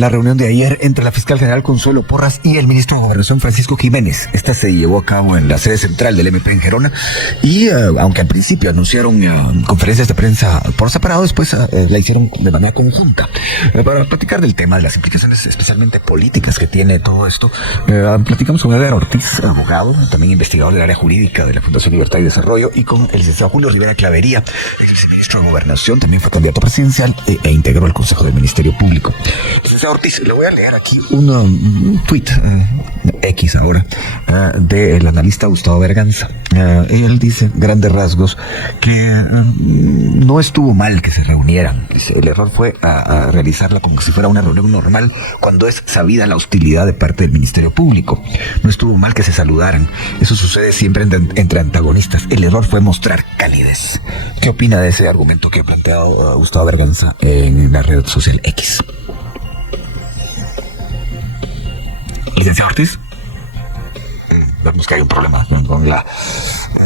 la reunión de ayer entre la fiscal general Consuelo Porras y el ministro de Gobernación Francisco Jiménez. Esta se llevó a cabo en la sede central del MP en Gerona y aunque al principio anunciaron conferencias de prensa por separado, después la hicieron de manera conjunta. Para platicar del tema, de las implicaciones especialmente políticas que tiene todo esto, platicamos con Edgar Ortiz, abogado, también investigador del área jurídica de la Fundación Libertad y Desarrollo, y con el licenciado Julio Rivera Clavería, ex viceministro de Gobernación, también fue candidato presidencial e integró el Consejo del Ministerio Público. Licenciado Ortiz, le voy a leer aquí un tuit X ahora del analista Gustavo Berganza. Él dice, grandes rasgos, que no estuvo mal que se reunieran. El error fue a realizarla como si fuera una reunión normal cuando es sabida la hostilidad de parte del Ministerio Público. No estuvo mal que se saludaran. Eso sucede siempre entre antagonistas. El error fue mostrar calidez. ¿Qué opina de ese argumento que ha planteado Gustavo Berganza en la red social X? Licenciado Ortiz, vemos que hay un problema con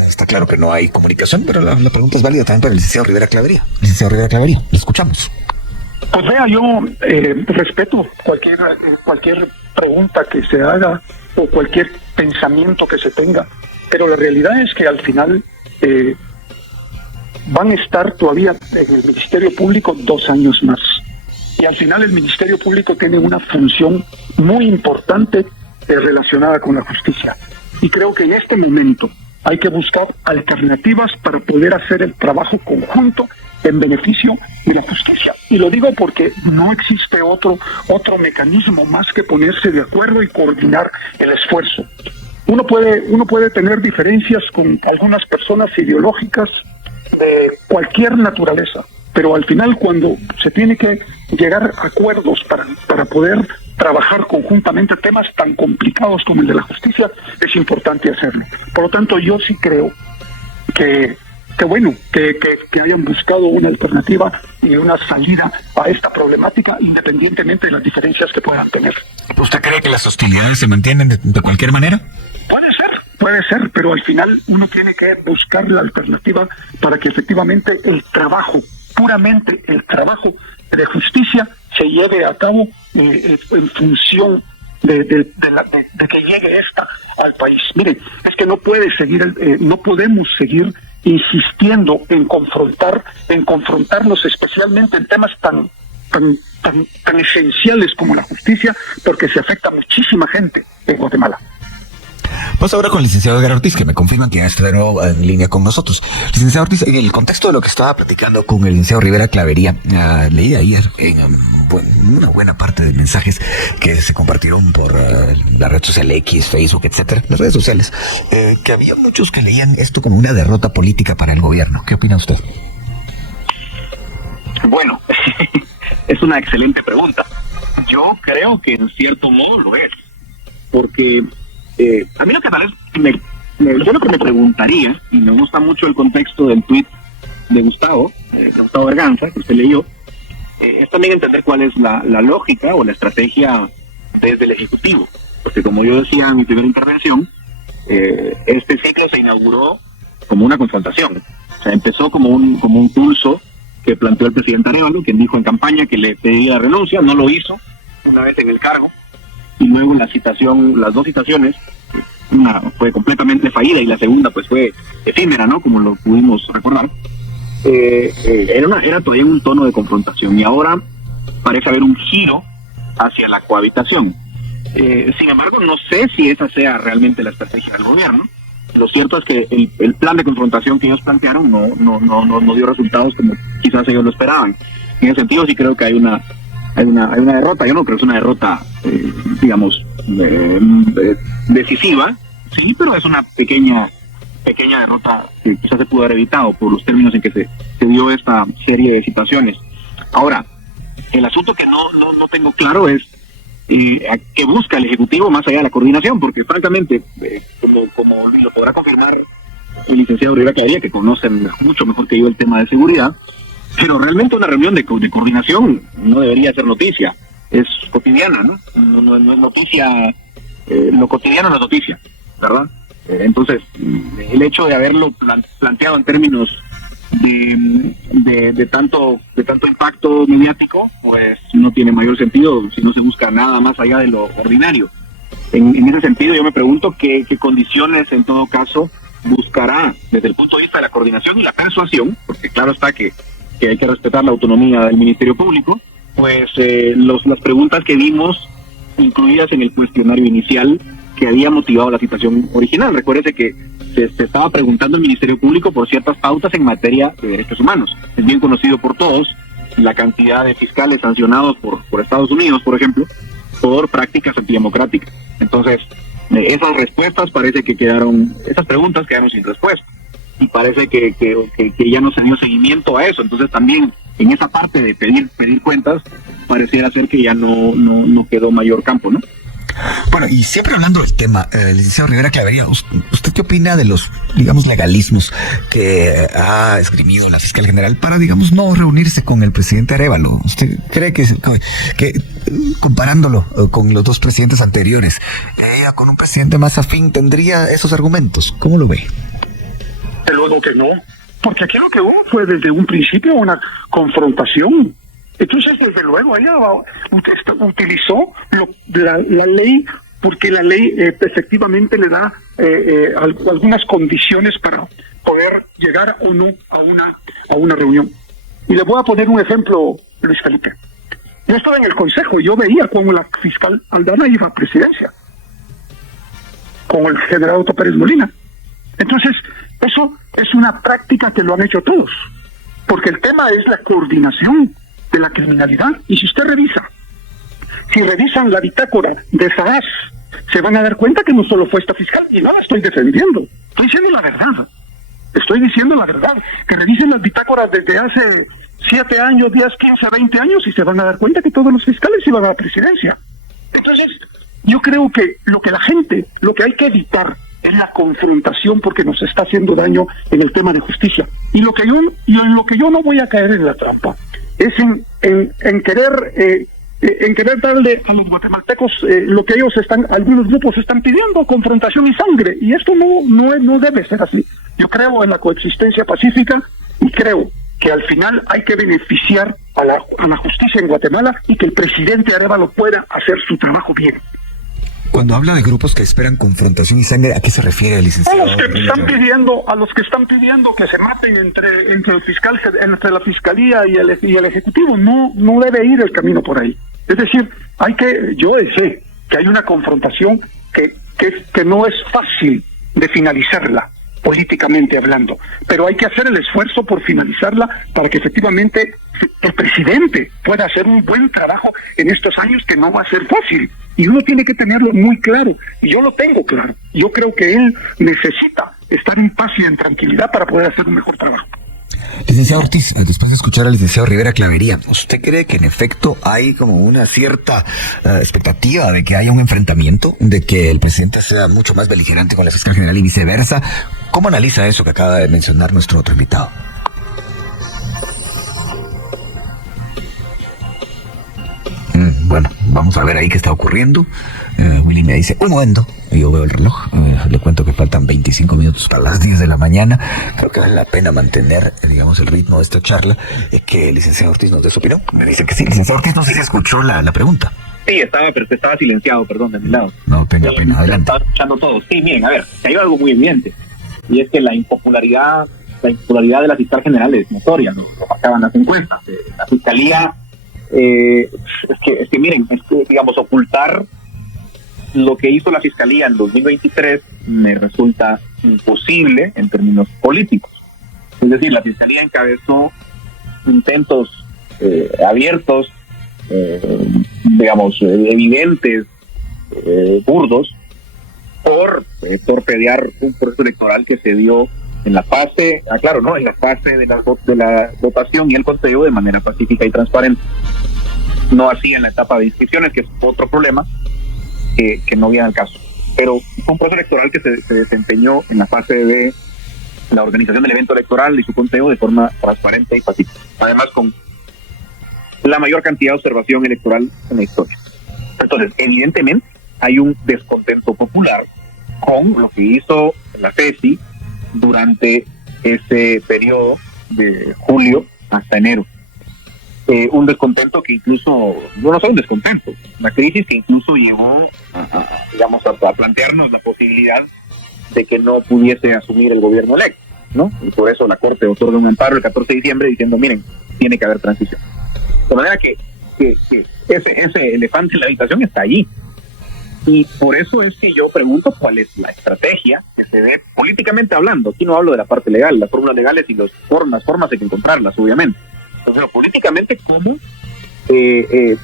está claro que no hay comunicación, pero la pregunta es válida también para el licenciado Rivera Clavería. Licenciado Rivera Clavería, le escuchamos. Pues vea, yo respeto cualquier pregunta que se haga o cualquier pensamiento que se tenga, pero la realidad es que al final van a estar todavía en el Ministerio Público 2 años más. Y al final el Ministerio Público tiene una función muy importante relacionada con la justicia. Y creo que en este momento hay que buscar alternativas para poder hacer el trabajo conjunto en beneficio de la justicia. Y lo digo porque no existe otro mecanismo más que ponerse de acuerdo y coordinar el esfuerzo. Uno puede tener diferencias con algunas personas ideológicas de cualquier naturaleza, pero al final cuando se tiene que llegar a acuerdos para poder trabajar conjuntamente temas tan complicados como el de la justicia, es importante hacerlo. Por lo tanto, yo sí creo que hayan buscado una alternativa y una salida a esta problemática independientemente de las diferencias que puedan tener. ¿Usted cree que las hostilidades se mantienen de cualquier manera? Puede ser, pero al final uno tiene que buscar la alternativa para que efectivamente el trabajo, puramente el trabajo de justicia se lleve a cabo en función de que llegue esta al país. Mire, es que no podemos seguir insistiendo en confrontarnos especialmente en temas tan esenciales como la justicia, porque se afecta a muchísima gente en Guatemala. Pues ahora con el licenciado Edgar Ortiz, que me confirman que ya está de nuevo en línea con nosotros. Licenciado Ortiz, en el contexto de lo que estaba platicando con el licenciado Rivera Clavería, leí ayer en una buena parte de mensajes que se compartieron por la red social X, Facebook, etcétera, las redes sociales, que había muchos que leían esto como una derrota política para el gobierno. ¿Qué opina usted? Bueno, es una excelente pregunta. Yo creo que en cierto modo lo es, porque a mí lo que tal vez yo lo que me preguntaría, y me gusta mucho el contexto del tuit de Gustavo Berganza, que usted leyó, es también entender cuál es la lógica o la estrategia desde el Ejecutivo. Porque como yo decía en mi primera intervención, este ciclo se inauguró como una confrontación. O sea, empezó como un pulso que planteó el presidente Arévalo, quien dijo en campaña que le pedía la renuncia, no lo hizo una vez en el cargo, y luego las dos citaciones, una fue completamente fallida y la segunda pues fue efímera, ¿no? Como lo pudimos recordar. Era todavía un tono de confrontación y ahora parece haber un giro hacia la cohabitación. Sin embargo, no sé si esa sea realmente la estrategia del gobierno. Lo cierto es que el plan de confrontación que ellos plantearon no dio resultados como quizás ellos lo esperaban. En ese sentido sí creo que hay una derrota. Yo no creo que es una derrota, decisiva, sí, pero es una pequeña derrota que quizás se pudo haber evitado por los términos en que se dio esta serie de situaciones. Ahora, el asunto que no tengo claro es a qué busca el Ejecutivo más allá de la coordinación, porque francamente, como lo podrá confirmar el licenciado Rivera Clavería, que conocen mucho mejor que yo el tema de seguridad, pero realmente una reunión de coordinación no debería ser noticia, es cotidiana, ¿no? No es noticia, lo cotidiano no es noticia, ¿verdad? Entonces, el hecho de haberlo planteado en términos de tanto impacto mediático, pues no tiene mayor sentido si no se busca nada más allá de lo ordinario. En ese sentido, yo me pregunto qué condiciones, en todo caso, buscará desde el punto de vista de la coordinación y la persuasión, porque claro está que hay que respetar la autonomía del Ministerio Público, pues las preguntas que vimos incluidas en el cuestionario inicial que había motivado la citación original. Recuérdese que se estaba preguntando al Ministerio Público por ciertas pautas en materia de derechos humanos. Es bien conocido por todos la cantidad de fiscales sancionados por Estados Unidos, por ejemplo, por prácticas antidemocráticas. Entonces, esas respuestas parece que esas preguntas quedaron sin respuesta. Y parece que ya no se dio seguimiento a eso. Entonces también en esa parte de pedir cuentas, pareciera ser que ya no quedó mayor campo, ¿no? Bueno, y siempre hablando del tema, licenciado Rivera Clavería, ¿usted qué opina de los, digamos, legalismos que ha esgrimido la fiscal general para, digamos, no reunirse con el presidente Arévalo? ¿Usted cree que comparándolo con los dos presidentes anteriores, ella con un presidente más afín tendría esos argumentos? ¿Cómo lo ve? Desde luego que no, porque aquí lo que hubo fue desde un principio una confrontación. Entonces, desde luego, ella utilizó la ley, porque la ley efectivamente le da algunas condiciones para poder llegar o no a una reunión. Y le voy a poner un ejemplo, Luis Felipe. Yo estaba en el consejo y yo veía cómo la fiscal Aldana iba a presidencia, con el general Otto Pérez Molina. Entonces, eso es una práctica que lo han hecho todos, porque el tema es la coordinación de la criminalidad. Y si revisan la bitácora de SAAS, se van a dar cuenta que no solo fue esta fiscal, y no la estoy defendiendo, estoy diciendo la verdad, que revisen las bitácoras desde hace 7 años, 10, 15, 20 años, y se van a dar cuenta que todos los fiscales iban a la presidencia. Entonces, yo creo que lo que hay que evitar es la confrontación, porque nos está haciendo daño en el tema de justicia. Y en lo que yo no voy a caer en la trampa es en querer darle a los guatemaltecos lo que algunos grupos están pidiendo, confrontación y sangre, y esto no debe ser así. Yo creo en la coexistencia pacífica y creo que al final hay que beneficiar a la justicia en Guatemala y que el presidente Arévalo pueda hacer su trabajo bien. Cuando habla de grupos que esperan confrontación y sangre, ¿a qué se refiere, licenciado? A los que están pidiendo que se maten entre la fiscalía y el ejecutivo. No debe ir el camino por ahí. Es decir, yo sé que hay una confrontación que no es fácil de finalizarla, políticamente hablando, pero hay que hacer el esfuerzo por finalizarla para que efectivamente el presidente pueda hacer un buen trabajo en estos años, que no va a ser fácil, y uno tiene que tenerlo muy claro, y yo lo tengo claro. Yo creo que él necesita estar en paz y en tranquilidad para poder hacer un mejor trabajo. Licenciado Ortiz, después de escuchar al licenciado Rivera Clavería, ¿usted cree que en efecto hay como una cierta expectativa de que haya un enfrentamiento, de que el presidente sea mucho más beligerante con la fiscal general y viceversa? ¿Cómo analiza eso que acaba de mencionar nuestro otro invitado? Bueno, vamos a ver ahí qué está ocurriendo. Willy me dice, un momento, y yo veo el reloj, le cuento que faltan 25 minutos para las 10 de la mañana. Creo que vale la pena mantener, digamos, el ritmo de esta charla, que el licenciado Ortiz nos dé su opinión. Me dice que sí. Licenciado Ortiz, no sé si escuchó la pregunta. Sí, estaba silenciado, perdón, de mi lado. No, tenga pena, adelante. Estaba escuchando todo. Sí, miren, a ver, hay algo muy evidente, y es que la impopularidad de la fiscal general es notoria, lo marcaban las encuestas. La fiscalía, es que miren, digamos, ocultar lo que hizo la fiscalía en 2023 me resulta imposible en términos políticos. Es decir, la fiscalía encabezó intentos abiertos, digamos, evidentes, burdos, por torpedear un proceso electoral que se dio en la fase, en la fase de la votación y el conteo de manera pacífica y transparente. No así en la etapa de inscripciones, que es otro problema que no viene al caso. Pero fue un proceso electoral que se desempeñó en la fase de la organización del evento electoral y su conteo de forma transparente y pacífica. Además, con la mayor cantidad de observación electoral en la historia. Entonces, evidentemente, hay un descontento popular con lo que hizo la FESI durante ese periodo de julio hasta enero. Un descontento que incluso, no solo un descontento, una crisis que incluso llevó a plantearnos la posibilidad de que no pudiese asumir el gobierno electo, ¿no? Y por eso la Corte otorga un amparo el 14 de diciembre diciendo, miren, tiene que haber transición. De manera que ese elefante en la habitación está allí. Y por eso es que yo pregunto cuál es la estrategia que se ve políticamente hablando. Aquí no hablo de la parte legal, las fórmulas legales y las formas hay que encontrarlas, obviamente. Entonces, políticamente, ¿cómo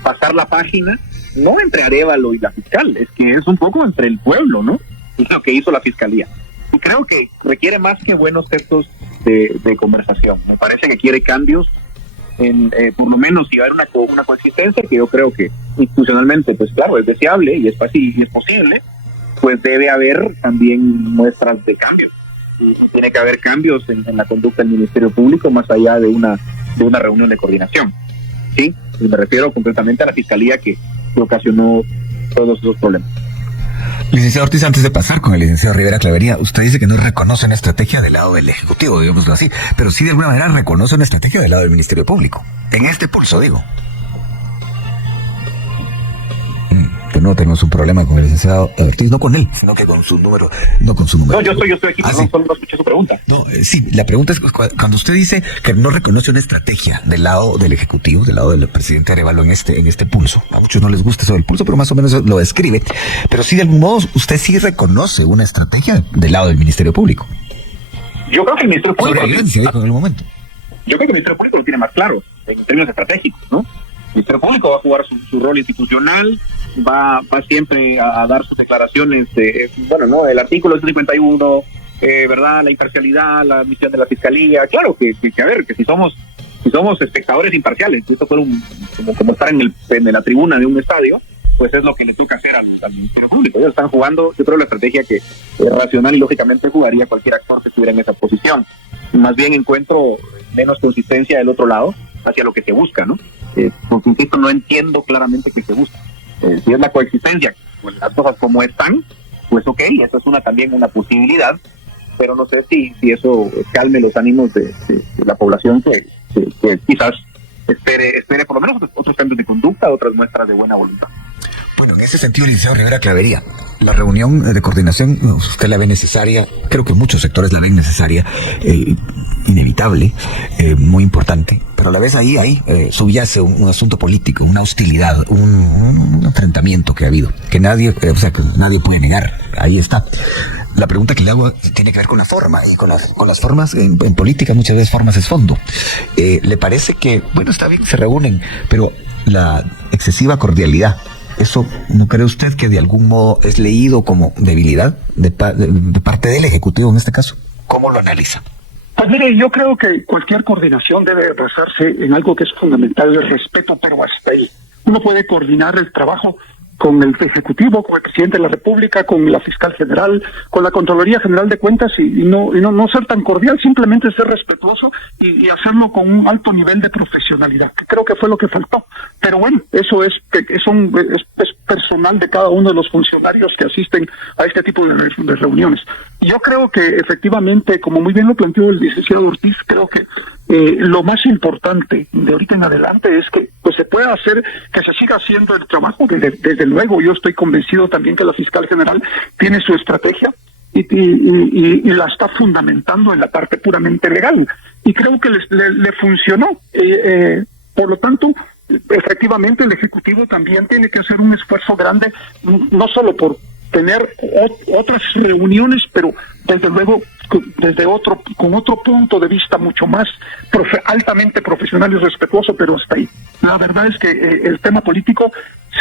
pasar la página? No entre Arévalo y la fiscal, es que es un poco entre el pueblo, ¿no? Y lo que hizo la fiscalía. Y creo que requiere más que buenos gestos de conversación. Me parece que quiere cambios por lo menos si va a haber una coexistencia, que yo creo que institucionalmente, pues claro, es deseable y es posible, pues debe haber también muestras de cambio. Y tiene que haber cambios en la conducta del Ministerio Público más allá de una reunión de coordinación. Sí, y me refiero concretamente a la fiscalía que ocasionó todos esos problemas. Licenciado Ortiz, antes de pasar con el licenciado Rivera Clavería, usted dice que no reconoce una estrategia del lado del Ejecutivo, digámoslo así, pero sí de alguna manera reconoce una estrategia del lado del Ministerio Público. En este pulso, digo. Que no tenemos un problema con el licenciado Ortiz, no con él, sino que con su número, no con su número. No, yo estoy aquí, sí. Solo no escuché su pregunta. No, sí, la pregunta es cuando usted dice que no reconoce una estrategia del lado del Ejecutivo, del lado del presidente Arévalo en este pulso. A muchos no les gusta eso del pulso, pero más o menos lo describe. Pero sí, de algún modo, usted sí reconoce una estrategia del lado del Ministerio Público. Yo creo que el Ministerio Público... Sobrevivencia, dijo en el momento. Yo creo que el Ministerio Público lo tiene más claro, en términos estratégicos, ¿no? El Ministerio Público va a jugar su rol institucional, va siempre a dar sus declaraciones el artículo 151, ¿verdad? La imparcialidad, la misión de la Fiscalía. Claro que a ver, que si somos espectadores imparciales, que esto fuera como estar en la tribuna de un estadio, pues es lo que le toca hacer al Ministerio Público. Ellos están jugando, yo creo, la estrategia que racional y lógicamente jugaría cualquier actor que estuviera en esa posición. Más bien encuentro menos consistencia del otro lado hacia lo que se busca, ¿no? Porque insisto, no entiendo claramente qué se busca. Si es la coexistencia, pues las cosas como están, pues ok, eso es también una posibilidad, pero no sé si eso calme los ánimos de la población que quizás espere por lo menos otros cambios de conducta, otras muestras de buena voluntad. Bueno, en ese sentido, licenciado Rivera Clavería, la reunión de coordinación, usted la ve necesaria, creo que muchos sectores la ven necesaria, inevitable, muy importante, pero a la vez ahí subyace un asunto político, una hostilidad, un enfrentamiento que ha habido, que nadie puede negar, ahí está. La pregunta que le hago tiene que ver con la forma, y con las formas, en política muchas veces formas es fondo. ¿Le parece que, bueno, está bien, se reúnen, pero la excesiva cordialidad, ¿eso no cree usted que de algún modo es leído como debilidad de parte del Ejecutivo en este caso? ¿Cómo lo analiza? Pues mire, yo creo que cualquier coordinación debe basarse en algo que es fundamental, el respeto, pero hasta ahí. Uno puede coordinar el trabajo con el Ejecutivo, con el Presidente de la República, con la Fiscal General, con la Contraloría General de Cuentas y no ser tan cordial, simplemente ser respetuoso y hacerlo con un alto nivel de profesionalidad, que creo que fue lo que faltó. Pero bueno, eso es personal de cada uno de los funcionarios que asisten a este tipo de reuniones. Yo creo que efectivamente, como muy bien lo planteó el licenciado Ortiz, creo que lo más importante de ahorita en adelante es que pues se pueda hacer, que se siga haciendo el trabajo. Desde luego, yo estoy convencido también que la Fiscal General tiene su estrategia y la está fundamentando en la parte puramente legal. Y creo que le funcionó. Por lo tanto, efectivamente el Ejecutivo también tiene que hacer un esfuerzo grande, no solo por tener otras reuniones, pero desde luego con otro punto de vista mucho más altamente profesional y respetuoso, pero hasta ahí. La verdad es que el tema político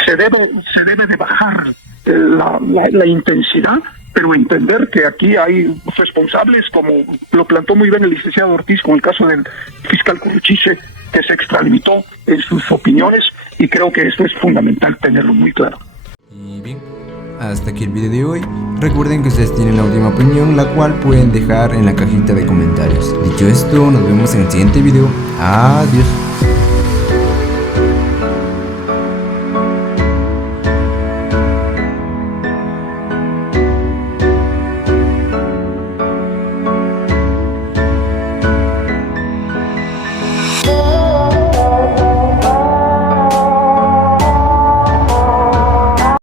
se debe de bajar la intensidad, pero entender que aquí hay responsables, como lo plantó muy bien el licenciado Ortiz con el caso del fiscal Curuchiche, que se extralimitó en sus opiniones, y creo que esto es fundamental tenerlo muy claro. Y bien, hasta aquí el video de hoy. Recuerden que ustedes tienen la última opinión, la cual pueden dejar en la cajita de comentarios. Dicho esto, nos vemos en el siguiente video. Adiós.